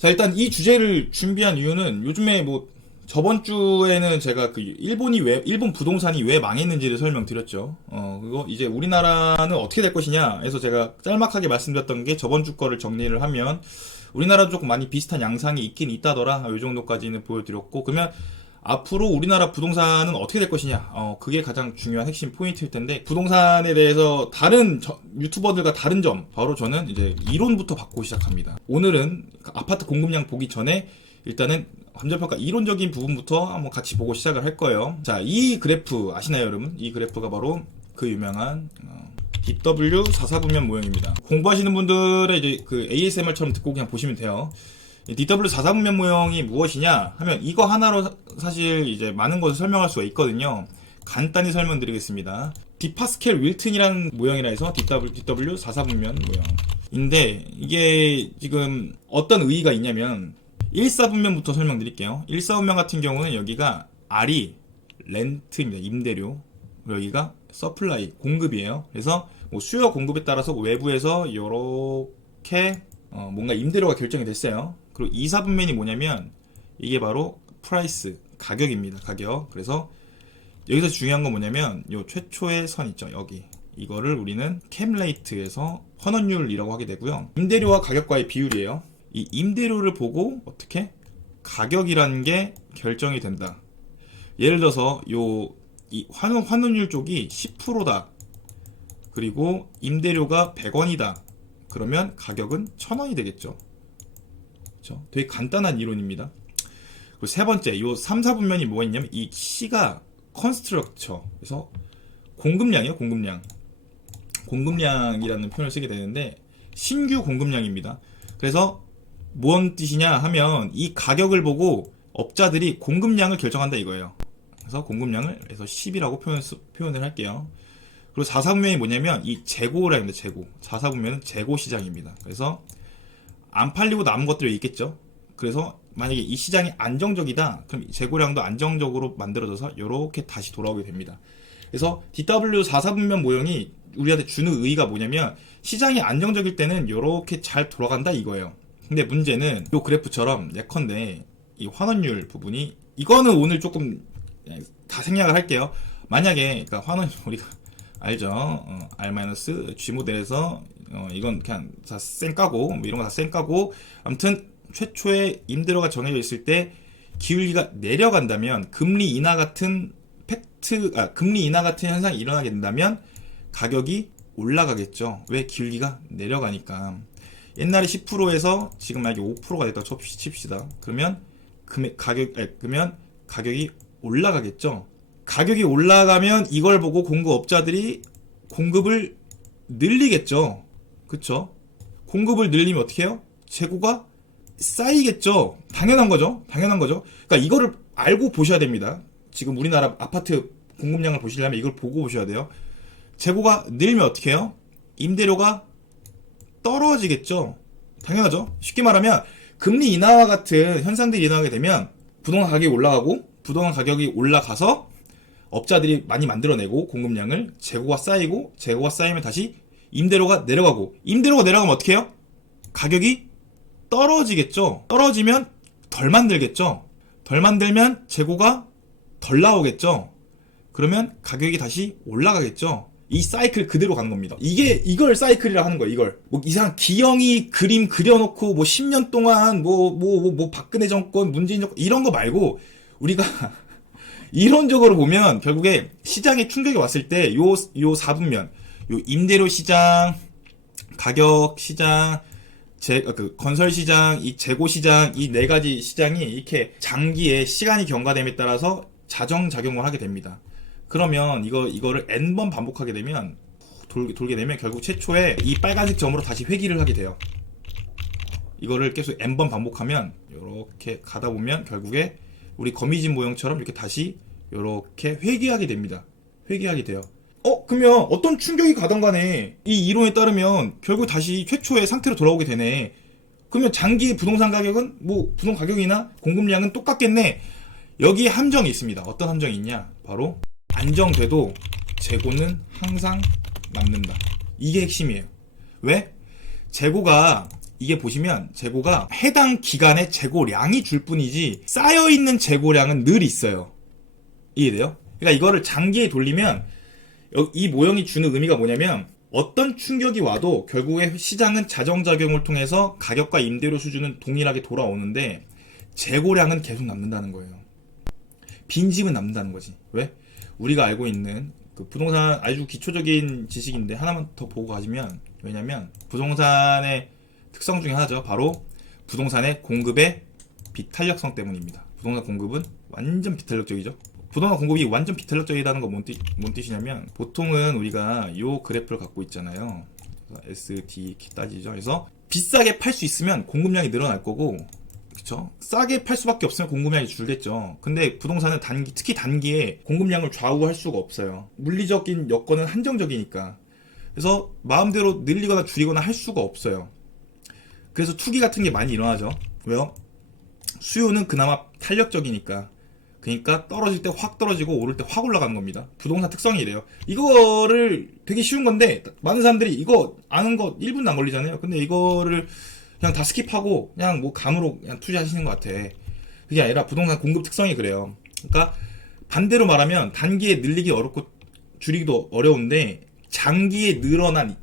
자, 일단 이 주제를 준비한 이유는 요즘에 뭐 저번 주에는 제가 그 일본 부동산이 왜 망했는지를 설명드렸죠. 그리고 이제 우리나라는 어떻게 될 것이냐 해서 제가 짤막하게 말씀드렸던 게 저번 주 거를 정리를 하면 우리나라도 조금 많이 비슷한 양상이 있긴 있다더라. 요 정도까지는 보여드렸고, 그러면 앞으로 우리나라 부동산은 어떻게 될 것이냐, 그게 가장 중요한 핵심 포인트일 텐데, 부동산에 대해서 다른 유튜버들과 다른 점, 바로 저는 이제 이론부터 받고 시작합니다. 오늘은 아파트 공급량 보기 전에 일단은 감정평가 이론적인 부분부터 한번 같이 보고 시작을 할 거예요. 자, 이 그래프 아시나요, 여러분? 이 그래프가 바로 그 유명한 DW 4사분면 모형입니다. 공부하시는 분들의 이제 그 ASMR처럼 듣고 그냥 보시면 돼요. DW 4사분면 모형이 무엇이냐 하면 이거 하나로 사실 이제 많은 것을 설명할 수가 있거든요. 간단히 설명드리겠습니다. 디파스켈 윌튼이라는 모형이라 해서 DW 4사분면 모형인데, 이게 지금 어떤 의의가 있냐면 1사분면부터 설명드릴게요. 1사분면 같은 경우는 여기가 R이 렌트입니다. 임대료. 여기가 서플라이, 공급이에요. 그래서 뭐 수요 공급에 따라서 외부에서 이렇게 뭔가 임대료가 결정이 됐어요. 그리고 2사분면이 뭐냐면 이게 바로 프라이스, 가격입니다. 가격. 그래서 여기서 중요한 건 뭐냐면 요 최초의 선 있죠. 여기. 이거를 우리는 캠레이트에서 환원율이라고 하게 되고요. 임대료와 가격과의 비율이에요. 이 임대료를 보고 어떻게 가격이라는 게 결정이 된다. 예를 들어서 이 환원율 쪽이 10%다. 그리고 임대료가 100원이다. 그러면 가격은 1000원이 되겠죠. 그렇죠? 되게 간단한 이론입니다. 그리고 세 번째, 요 3, 4분면이 뭐가 있냐면 이 C가 컨스트럭처. 그래서 공급량이에요, 공급량. 공급량이라는 표현을 쓰게 되는데 신규 공급량입니다. 그래서 뭔 뜻이냐 하면 이 가격을 보고 업자들이 공급량을 결정한다 이거예요. 그래서 공급량을 해서 10이라고 표현을 할게요. 그리고 4사분면이 뭐냐면 이 재고라는데 재고. 4사분면은 재고 시장입니다. 그래서 안 팔리고 남은 것들이 있겠죠. 그래서 만약에 이 시장이 안정적이다, 그럼 재고량도 안정적으로 만들어져서 이렇게 다시 돌아오게 됩니다. 그래서 DW 4사분면 모형이 우리한테 주는 의의가 뭐냐면 시장이 안정적일 때는 이렇게 잘 돌아간다 이거예요. 근데 문제는 이 그래프처럼 예컨대 이 환원율 부분이, 이거는 오늘 조금 다 생략을 할게요. 만약에 그러니까 환원율 우리가 알죠? R-G 모델에서 이건 그냥 다 쌩까고 뭐 이런 거 다 쌩까고, 아무튼 최초의 임대료가 정해져 있을 때 기울기가 내려간다면 금리 인하 같은 금리 인하 같은 현상이 일어나게 된다면 가격이 올라가겠죠. 왜? 기울기가 내려가니까. 옛날에 10%에서 지금 만약에 5%가 됐다고 칩시다. 그러면 그러면 가격이 올라가겠죠. 가격이 올라가면 이걸 보고 공급업자들이 공급을 늘리겠죠. 그쵸? 공급을 늘리면 어떻게 해요? 재고가 쌓이겠죠. 당연한 거죠. 그러니까 이거를 알고 보셔야 됩니다. 지금 우리나라 아파트 공급량을 보시려면 이걸 보고 보셔야 돼요. 재고가 늘면 어떻게 해요? 임대료가 떨어지겠죠. 당연하죠. 쉽게 말하면 금리 인하와 같은 현상들이 일어나게 되면 부동산 가격이 올라가고, 부동산 가격이 올라가서 업자들이 많이 만들어내고 공급량을, 재고가 쌓이고, 재고가 쌓이면 다시 임대료가 내려가고, 임대료가 내려가면 어떻게 해요? 가격이 떨어지겠죠. 떨어지면 덜 만들겠죠. 덜 만들면 재고가 덜 나오겠죠. 그러면 가격이 다시 올라가겠죠. 이 사이클 그대로 가는 겁니다. 이걸 사이클이라 하는 거예요, 이걸. 뭐 이상 기영이 그림 그려놓고 뭐 10년 동안 뭐 박근혜 정권, 문재인 정권 이런 거 말고 우리가 이론적으로 보면 결국에 시장에 충격이 왔을 때 요 4분면, 요 임대료 시장, 가격 시장, 건설 시장, 이 재고 시장, 이 네 가지 시장이 이렇게 장기에 시간이 경과됨에 따라서 자정작용을 하게 됩니다. 그러면 이거를 n번 반복하게 되면 돌게 되면 결국 최초에 이 빨간색 점으로 다시 회귀를 하게 돼요. 이거를 계속 n번 반복하면 이렇게 가다 보면 결국에 우리 거미집 모형처럼 이렇게 다시 이렇게 회귀하게 됩니다. 회귀하게 돼요. 그러면 어떤 충격이 가던 간에 이 이론에 따르면 결국 다시 최초의 상태로 돌아오게 되네. 그러면 장기 부동산 가격은 뭐 부동 가격이나 공급량은 똑같겠네. 여기에 함정이 있습니다. 어떤 함정이 있냐? 바로 안정돼도 재고는 항상 남는다. 이게 핵심이에요. 왜? 재고가 이게 보시면 재고가 해당 기간의 재고량이 줄 뿐이지 쌓여있는 재고량은 늘 있어요. 이해돼요? 그러니까 이거를 장기에 돌리면 이 모형이 주는 의미가 뭐냐면 어떤 충격이 와도 결국에 시장은 자정작용을 통해서 가격과 임대료 수준은 동일하게 돌아오는데 재고량은 계속 남는다는 거예요. 빈집은 남는다는 거지. 왜? 우리가 알고 있는 그 부동산 아주 기초적인 지식인데 하나만 더 보고 가시면, 왜냐면 부동산의 특성 중에 하나죠. 바로 부동산의 공급의 비탄력성 때문입니다. 부동산 공급은 완전 비탄력적이죠. 부동산 공급이 완전 비탄력적이라는 건 뭔 뜻이냐면, 보통은 우리가 요 그래프를 갖고 있잖아요. SD 따지죠. 그래서 비싸게 팔 수 있으면 공급량이 늘어날 거고, 그쵸? 싸게 팔 수밖에 없으면 공급량이 줄겠죠. 근데 부동산은 특히 단기에 공급량을 좌우할 수가 없어요. 물리적인 여건은 한정적이니까. 그래서 마음대로 늘리거나 줄이거나 할 수가 없어요. 그래서 투기 같은 게 많이 일어나죠. 왜요? 수요는 그나마 탄력적이니까. 그러니까 떨어질 때 확 떨어지고 오를 때 확 올라가는 겁니다. 부동산 특성이 이래요. 이거를 되게 쉬운 건데 많은 사람들이 이거 아는 거 1분도 안 걸리잖아요. 근데 이거를 그냥 다 스킵하고 그냥 뭐 감으로 그냥 투자하시는 것 같아. 그게 아니라 부동산 공급 특성이 그래요. 그러니까 반대로 말하면 단기에 늘리기 어렵고 줄이기도 어려운데 장기에 늘어난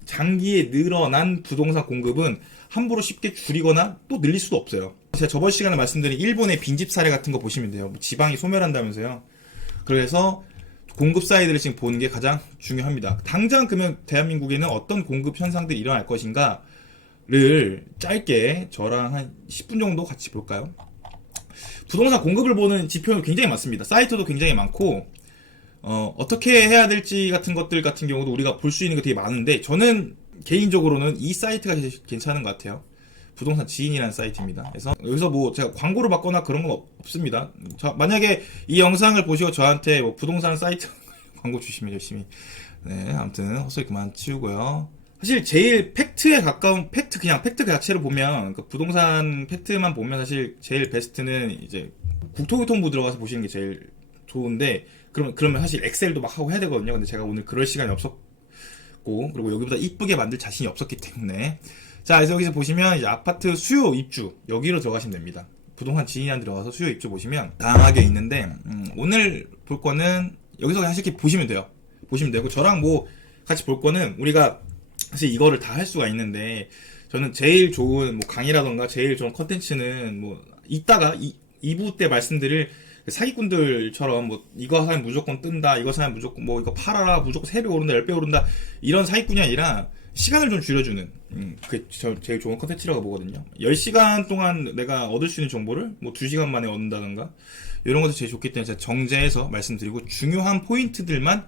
부동산 공급은 함부로 쉽게 줄이거나 또 늘릴 수도 없어요. 제가 저번 시간에 말씀드린 일본의 빈집 사례 같은 거 보시면 돼요. 지방이 소멸한다면서요. 그래서 공급 사이드를 지금 보는 게 가장 중요합니다. 당장 그러면 대한민국에는 어떤 공급 현상들이 일어날 것인가를 짧게 저랑 한 10분 정도 같이 볼까요? 부동산 공급을 보는 지표는 굉장히 많습니다. 사이트도 굉장히 많고 어떻게 해야 될지 같은 것들 같은 경우도 우리가 볼 수 있는 게 되게 많은데, 저는 개인적으로는 이 사이트가 제일 괜찮은 것 같아요. 부동산 지인이라는 사이트입니다. 그래서 여기서 뭐 제가 광고를 받거나 그런 건 없습니다. 만약에 이 영상을 보시고 저한테 뭐 부동산 사이트 광고 주시면 열심히. 네, 아무튼 헛소리 그만 치우고요. 사실 제일 팩트에 가까운 그냥 팩트 그 자체를 보면, 그 부동산 팩트만 보면 사실 제일 베스트는 이제 국토교통부 들어가서 보시는 게 제일 좋은데, 그러면 사실 엑셀도 막 하고 해야 되거든요. 근데 제가 오늘 그럴 시간이 없었고, 그리고 여기보다 이쁘게 만들 자신이 없었기 때문에. 자, 그래서 여기서 보시면 이제 아파트 수요 입주, 여기로 들어가시면 됩니다. 부동산 지인한 들어가서 수요 입주 보시면 다양하게 있는데, 오늘 볼 거는 여기서 그냥 이렇게 보시면 돼요. 보시면 되고, 저랑 뭐 같이 볼 거는 우리가 사실 이거를 다 할 수가 있는데, 저는 제일 좋은 뭐 강의라던가 제일 좋은 컨텐츠는 뭐 이따가 2부 때 말씀드릴 사기꾼들처럼 뭐 이거 사면 무조건 뜬다, 이거 사면 무조건 뭐 이거 팔아라, 무조건 3배 오른다, 10배 오른다, 이런 사기꾼이 아니라 시간을 좀 줄여주는 그게 제일 좋은 컨텐츠라고 보거든요. 10시간 동안 내가 얻을 수 있는 정보를 뭐 2시간 만에 얻는다던가 이런 것도 제일 좋기 때문에 제가 정제해서 말씀드리고 중요한 포인트들만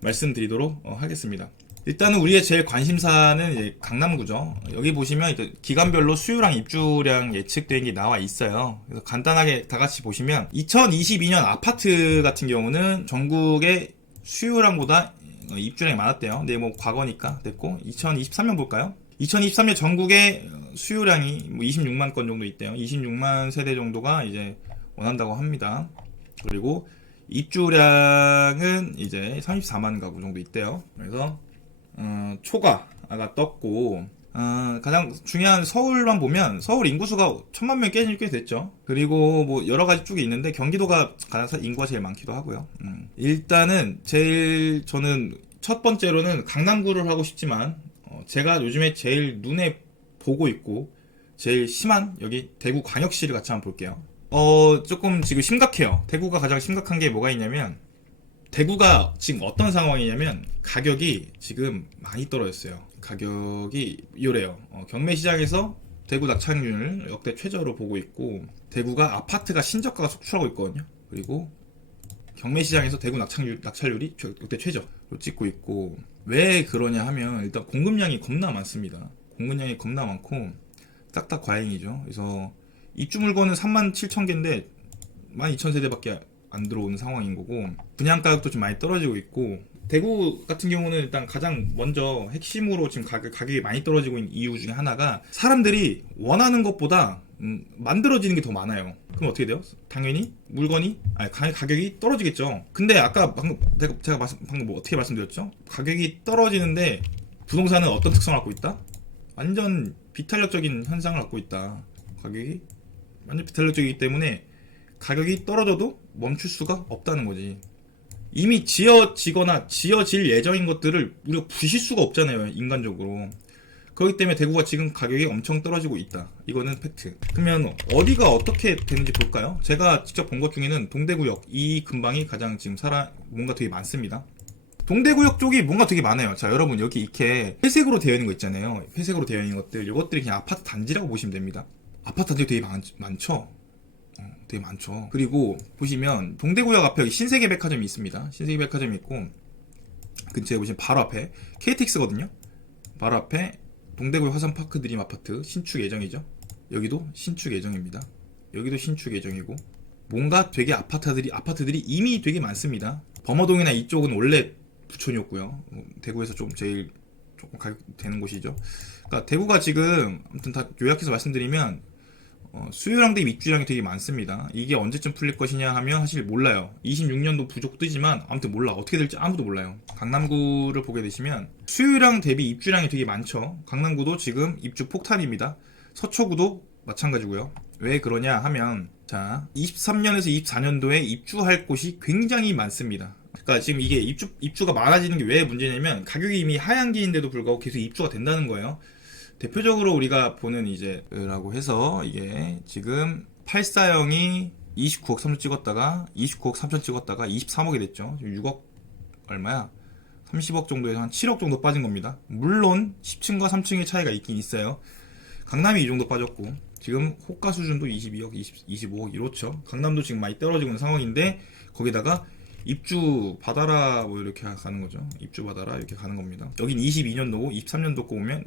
말씀드리도록 하겠습니다. 일단은 우리의 제일 관심사는 이제 강남구죠. 여기 보시면 이제 기간별로 수요랑 입주량 예측된 게 나와 있어요. 그래서 간단하게 다 같이 보시면 2022년 아파트 같은 경우는 전국의 수요량보다 입주량이 많았대요. 근데 뭐 과거니까 됐고, 2023년 볼까요? 2023년 전국의 수요량이 뭐 26만 건 정도 있대요. 26만 세대 정도가 이제 원한다고 합니다. 그리고 입주량은 이제 34만 가구 정도 있대요. 그래서 초과가 떴고, 가장 중요한 서울만 보면 서울 인구수가 1000만 명 깨진 꽤 됐죠. 그리고 뭐 여러 가지 쪽이 있는데 경기도가 가장 인구가 제일 많기도 하고요. 일단은 저는 첫 번째로는 강남구를 하고 싶지만, 제가 요즘에 제일 눈에 보고 있고 제일 심한 여기 대구 광역시를 같이 한번 볼게요. 조금 지금 심각해요. 대구가 가장 심각한 게 뭐가 있냐면, 대구가 지금 어떤 상황이냐면 가격이 지금 많이 떨어졌어요. 가격이 이래요. 경매 시장에서 대구 낙찰률을 역대 최저로 보고 있고, 대구가 아파트가 신저가가 속출하고 있거든요. 그리고 경매 시장에서 대구 낙찰률이 역대 최저로 찍고 있고, 왜 그러냐 하면 일단 공급량이 겁나 많습니다. 공급량이 겁나 많고 딱딱 과잉이죠. 그래서 입주 물건은 37,000개인데 12,000세대밖에 안 들어오는 상황인 거고, 분양 가격도 좀 많이 떨어지고 있고, 대구 같은 경우는 일단 가장 먼저 핵심으로 지금 가격이 많이 떨어지고 있는 이유 중에 하나가 사람들이 원하는 것보다 만들어지는 게 더 많아요. 그럼 어떻게 돼요? 당연히 가격이 떨어지겠죠. 근데 아까 제가 방금 뭐 어떻게 말씀드렸죠? 가격이 떨어지는데 부동산은 어떤 특성을 갖고 있다? 완전 비탄력적인 현상을 갖고 있다. 가격이 완전 비탄력적이기 때문에 가격이 떨어져도 멈출 수가 없다는 거지. 이미 지어지거나 지어질 예정인 것들을 우리가 부실 수가 없잖아요, 인간적으로. 그렇기 때문에 대구가 지금 가격이 엄청 떨어지고 있다. 이거는 팩트. 그러면 어디가 어떻게 되는지 볼까요? 제가 직접 본 것 중에는 동대구역 이 근방이 가장 지금 뭔가 되게 많습니다. 동대구역 쪽이 뭔가 되게 많아요. 자, 여러분 여기 이렇게 회색으로 되어 있는 거 있잖아요. 회색으로 되어 있는 것들, 이것들이 그냥 아파트 단지라고 보시면 됩니다. 아파트 단지 되게 많죠. 되게 많죠. 그리고 보시면 동대구역 앞에 여기 신세계백화점이 있습니다. 신세계백화점이 있고 근처에 보시면 바로 앞에 KTX거든요. 바로 앞에 동대구역 화산파크 드림 아파트 신축 예정이죠. 여기도 신축 예정입니다. 여기도 신축 예정이고 뭔가 되게 아파트들이 이미 되게 많습니다. 범어동이나 이쪽은 원래 부촌이었고요. 대구에서 좀 제일 조금 가격 되는 곳이죠. 그러니까 대구가 지금 아무튼 다 요약해서 말씀드리면 수요량 대비 입주량이 되게 많습니다. 이게 언제쯤 풀릴 것이냐 하면 사실 몰라요. 26년도 부족 뜨지만 아무튼 몰라. 어떻게 될지 아무도 몰라요. 강남구를 보게 되시면 수요량 대비 입주량이 되게 많죠. 강남구도 지금 입주 폭탄입니다. 서초구도 마찬가지고요. 왜 그러냐 하면 자 23년에서 24년도에 입주할 곳이 굉장히 많습니다. 그러니까 지금 이게 입주가 많아지는 게 왜 문제냐면 가격이 이미 하향기인데도 불구하고 계속 입주가 된다는 거예요. 대표적으로 우리가 보는 라고 해서 이게 지금 84형이 29억 3천 찍었다가 29억 3천 찍었다가 23억이 됐죠. 지금 6억 얼마야? 30억 정도에서 한 7억 정도 빠진 겁니다. 물론 10층과 3층의 차이가 있긴 있어요. 강남이 이 정도 빠졌고 지금 호가 수준도 22억, 25억 이렇죠. 강남도 지금 많이 떨어지고 있는 상황인데 거기다가 입주 받아라 뭐 이렇게 가는 거죠. 입주 받아라 이렇게 가는 겁니다. 여긴 22년도고 23년도 거 보면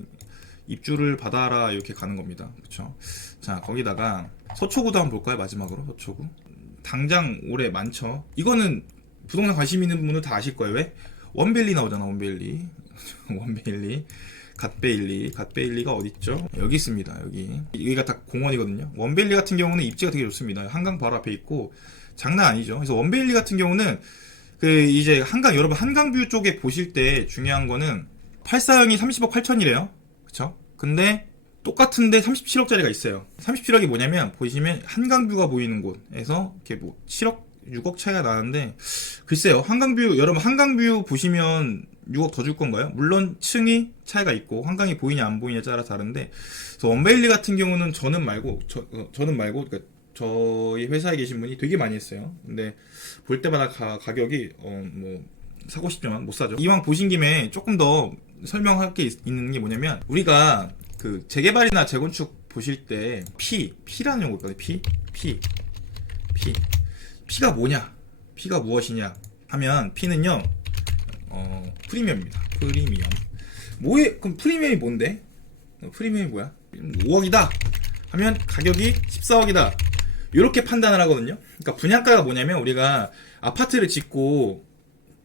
입주를 받아라 이렇게 가는 겁니다. 그쵸? 자, 거기다가 서초구도 한번 볼까요? 마지막으로 서초구. 당장 올해 많죠. 이거는 부동산 관심 있는 분은 다 아실 거예요. 왜? 원베일리 나오잖아. 원베일리. 원베일리. 갓베일리가 어딨죠? 여기 있습니다. 여기가 다 공원이거든요. 원베일리 같은 경우는 입지가 되게 좋습니다. 한강 바로 앞에 있고 장난 아니죠. 그래서 원베일리 같은 경우는 이제 여러분 한강뷰 쪽에 보실 때 중요한 거는 84형이 30억 8천이래요. 그쵸? 근데 똑같은데 37억짜리가 있어요. 37억이 뭐냐면 보시면 한강뷰가 보이는 곳에서 이렇게 뭐 7억 6억 차이가 나는데 글쎄요. 여러분 한강뷰 보시면 6억 더 줄 건가요? 물론 층이 차이가 있고 한강이 보이냐 안 보이냐에 따라 다른데 그래서 원베일리 같은 경우는 저는 말고 그러니까 저희 회사에 계신 분이 되게 많이 했어요. 근데 볼 때마다 가격이 뭐 사고 싶지만 못 사죠. 이왕 보신 김에 조금 더 설명할 게 있는 게 뭐냐면 우리가 그 재개발이나 재건축 보실 때 P라는 용어 있거든요. P가 뭐냐? P가 무엇이냐? 하면 P는요 프리미엄입니다. 그럼 프리미엄이 뭔데? 프리미엄이 뭐야? 5억이다 하면 가격이 14억이다 이렇게 판단을 하거든요. 그러니까 분양가가 뭐냐면 우리가 아파트를 짓고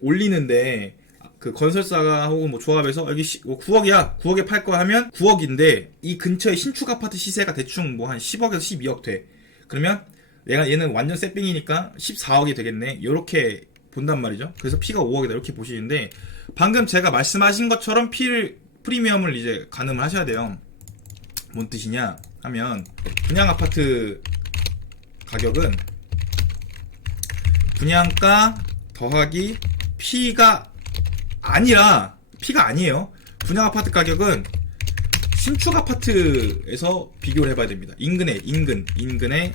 올리는데 그 건설사가 혹은 뭐 조합에서 여기 9억이야 9억에 팔 거야 하면 9억인데 이 근처에 신축 아파트 시세가 대충 뭐 한 10억에서 12억 돼. 그러면 얘는 완전 새삥이니까 14억이 되겠네 이렇게 본단 말이죠. 그래서 P가 5억이다 이렇게 보시는데 방금 제가 말씀하신 것처럼 프리미엄을 이제 가늠을 하셔야 돼요. 뭔 뜻이냐 하면 분양 아파트 가격은 분양가 더하기 P가 아니에요. 분양 아파트 가격은 신축 아파트에서 비교를 해봐야 됩니다. 인근의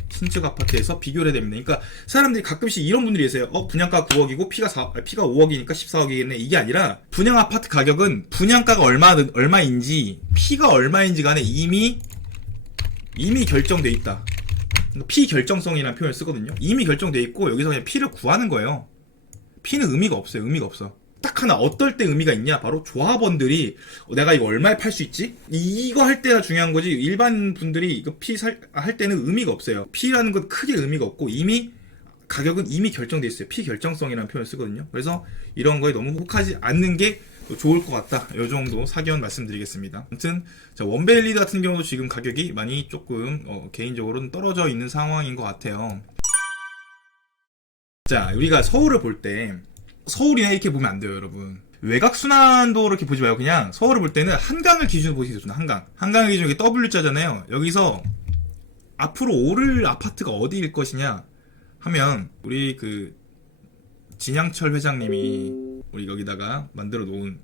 신축 아파트에서 비교를 해야 됩니다. 그러니까 사람들이 가끔씩 이런 분들이 계세요. 피가 5억이니까 14억이겠네. 이게 아니라 분양 아파트 가격은 분양가가 얼마인지 P가 얼마인지 간에 이미 결정돼 있다. 피결정성이라는 표현을 쓰거든요. 이미 결정돼 있고 여기서 그냥 P를 구하는 거예요. P는 의미가 없어요. 딱 하나 어떨 때 의미가 있냐? 바로 조합원들이 내가 이거 얼마에 팔 수 있지? 이거 할 때가 중요한 거지. 일반 분들이 이거 할 때는 의미가 없어요. P라는 건 크게 의미가 없고 가격은 이미 결정돼 있어요. 피결정성이라는 표현을 쓰거든요. 그래서 이런 거에 너무 혹하지 않는 게 좋을 것 같다. 이 정도 사견 말씀드리겠습니다. 아무튼 원베일리 같은 경우도 지금 가격이 많이 조금 개인적으로는 떨어져 있는 상황인 것 같아요. 자, 우리가 서울을 볼 때 서울이나 이렇게 보면 안 돼요, 여러분. 외곽순환도 이렇게 보지 말고 그냥 서울을 볼 때는 한강을 기준으로 보시면 좋습니다. 한강을 기준으로 이렇게 W자잖아요. 여기서 앞으로 오를 아파트가 어디일 것이냐 하면 우리 그 진양철 회장님이 우리 여기다가 만들어 놓은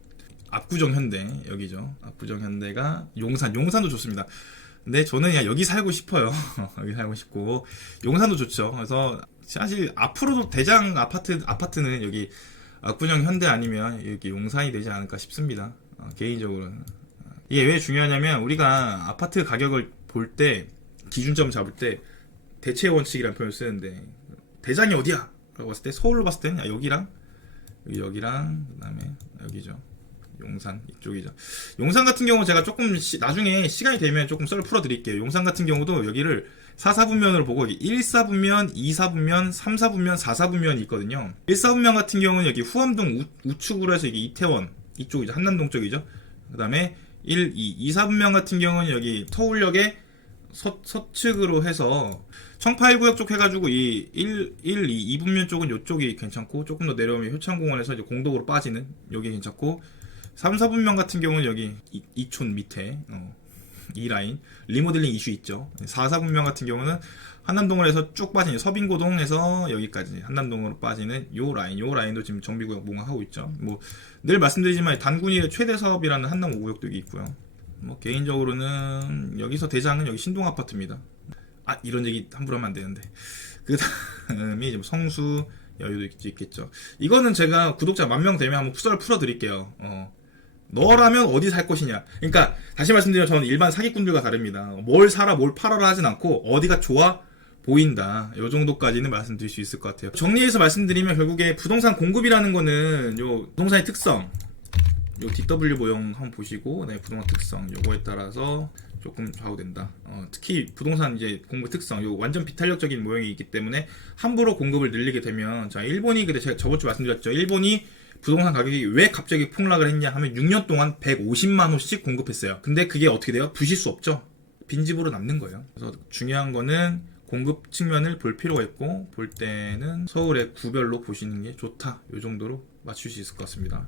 압구정 현대 여기죠. 압구정 현대가 용산도 좋습니다. 근데 저는 그냥 여기 살고 싶어요. 여기 살고 싶고 용산도 좋죠. 그래서 사실 앞으로도 대장 아파트는 여기 압구정 현대 아니면 여기 용산이 되지 않을까 싶습니다. 개인적으로는. 이게 왜 중요하냐면 우리가 아파트 가격을 볼 때 기준점 잡을 때 대체 원칙이라는 표현을 쓰는데 대장이 어디야? 라고 봤을 때 서울로 봤을 때는 여기랑 그다음에 여기죠. 용산 이쪽이죠. 용산 같은 경우 제가 조금 나중에 시간이 되면 조금 썰을 풀어드릴게요. 용산 같은 경우도 여기를 4사분면으로 보고 1사분면, 2사분면, 3사분면, 4사분면이 있거든요. 1사분면 같은 경우는 여기 후암동 우측으로 해서 이게 이태원 이쪽이죠. 한남동 쪽이죠. 그 다음에 2사분면 같은 경우는 여기 서울역의 서측으로 해서 청파일구역 쪽 해가지고 이 2분면 쪽은 이쪽이 괜찮고 조금 더 내려오면 효창공원에서 이제 공덕으로 빠지는 여기 괜찮고 3, 4분면 같은 경우는 여기 이촌 밑에 이 라인 리모델링 이슈 있죠. 4, 4분면 같은 경우는 한남동으로 해서 쭉 빠지는 서빙고동에서 여기까지 한남동으로 빠지는 요 라인도 지금 정비구역 뭔가 하고 있죠. 뭐 늘 말씀드리지만 단군일의 최대 사업이라는 한남 5구역도 여기 있고요. 뭐 개인적으로는 여기서 대장은 여기 신동 아파트입니다. 이런 얘기 함부로 하면 안 되는데 그 다음에 이제 성수 여유도 있겠죠. 이거는 제가 구독자 10,000명 되면 한번 썰 풀어드릴게요. 너라면 어디 살 것이냐. 그러니까 다시 말씀드리면 저는 일반 사기꾼들과 다릅니다. 뭘 사라 뭘 팔아라 하진 않고 어디가 좋아 보인다. 요 정도까지는 말씀드릴 수 있을 것 같아요. 정리해서 말씀드리면 결국에 부동산 공급이라는 거는 요 부동산의 특성, 요 DW 모형 한번 보시고 부동산 특성 요거에 따라서 조금 좌우된다. 특히 부동산 이제 공급 특성, 요 완전 비탄력적인 모형이 있기 때문에 함부로 공급을 늘리게 되면 자 일본이 그때 제가 저번주 말씀드렸죠. 일본이 부동산 가격이 왜 갑자기 폭락을 했냐 하면 6년 동안 150만 호씩 공급했어요. 근데 그게 어떻게 돼요? 부실 수 없죠. 빈집으로 남는 거예요. 그래서 중요한 거는 공급 측면을 볼 필요가 있고 볼 때는 서울의 구별로 보시는 게 좋다. 요 정도로 맞출 수 있을 것 같습니다.